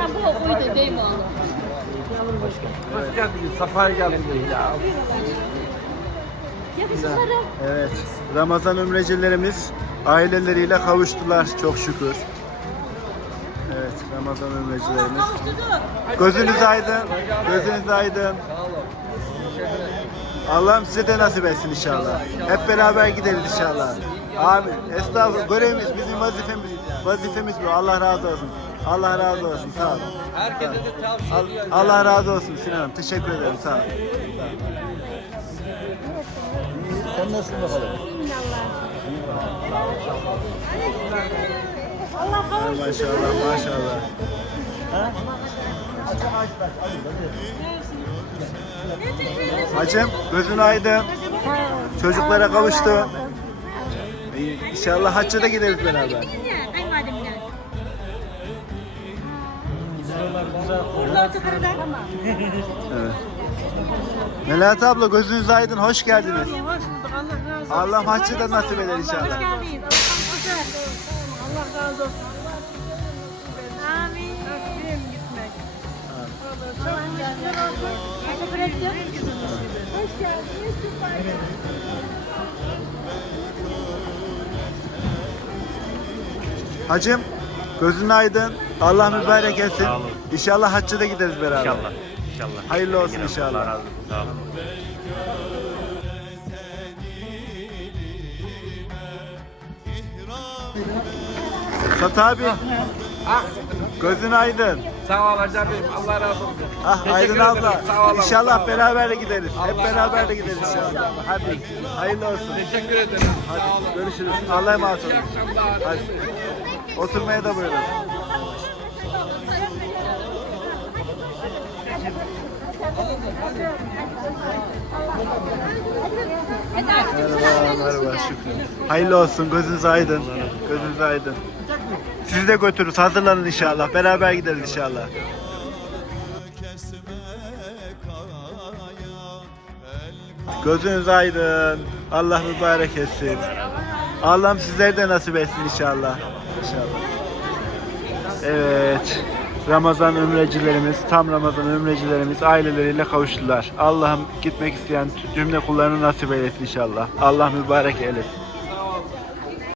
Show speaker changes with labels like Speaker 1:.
Speaker 1: Ha bu oydu değil mi oğlum?
Speaker 2: Hoş geldiniz, safaya geldiniz ya.
Speaker 1: Yakışıklarım.
Speaker 3: Evet. Ramazan ümrecilerimiz aileleriyle kavuştular çok şükür. Evet, Ramazan ümrecilerimiz. Gözünüz aydın. Gözünüz aydın. Allah'ım size de nasip etsin inşallah. Hep beraber gideriz inşallah. Amin. Estağfurullah. Görevimiz, bizim vazifemiz. Vazifemiz bu. Allah razı olsun. Allah razı olsun. Sağ olun.
Speaker 2: Herkese de tavsiye.
Speaker 3: Allah razı olsun Sinan Hanım. Teşekkür ederim. Sağ olun. Sen nasılsın bakalım? Maşallah maşallah. Hacım gözün aydın. Çocuklara kavuştu. İyi, İnşallah hacca da gideriz beraber. Evet. Melahat abla gözünüz aydın. Hoş geldiniz. Allah haccı da nasip eder inşallah.
Speaker 4: Allah razı olsun. Amin. Rabbim gitmek.
Speaker 1: Teşekkür ettim.
Speaker 4: Hoş geldiniz.
Speaker 3: Hacım gözün aydın. Allah mübarek etsin.
Speaker 5: Sağ olun.
Speaker 3: İnşallah hacca da gideriz beraber.
Speaker 5: İnşallah. İnşallah.
Speaker 3: Hayırlı olsun
Speaker 5: Yine
Speaker 3: inşallah.
Speaker 5: Allah razı olsun. Sağ olun.
Speaker 3: Sat abi. Gözün aydın.
Speaker 2: Sağ ol hacı abim, Allah razı olsun.
Speaker 3: Ah
Speaker 2: Teşekkür
Speaker 3: Aydın
Speaker 2: ederim,
Speaker 3: abla.
Speaker 2: sağ olun, sağ
Speaker 3: İnşallah beraber de gideriz. Hep
Speaker 2: Allah
Speaker 3: beraber de gideriz inşallah. Hadi. Hayırlı olsun.
Speaker 2: Teşekkür ederim. Sağ olun.
Speaker 3: Görüşürüz. Allah'a emanet olun.
Speaker 2: İyi akşamlar.
Speaker 3: Hadi. Oturmaya da buyurun. Merhaba, merhaba Şükrü. Hayırlı olsun, gözünüz aydın. Gözünüz aydın. Sizi de götürürüz, hazırlanın inşallah. Beraber gideriz inşallah. Gözünüz aydın. Allah mübarek etsin. Allah'ım sizleri de nasip etsin inşallah. İnşallah. Evet. Ramazan ümrecilerimiz, tam Ramazan ümrecilerimiz aileleriyle kavuştular. Allah'ım gitmek isteyen cümle kullarını nasip eylesin inşallah. Allah mübarek eylesin.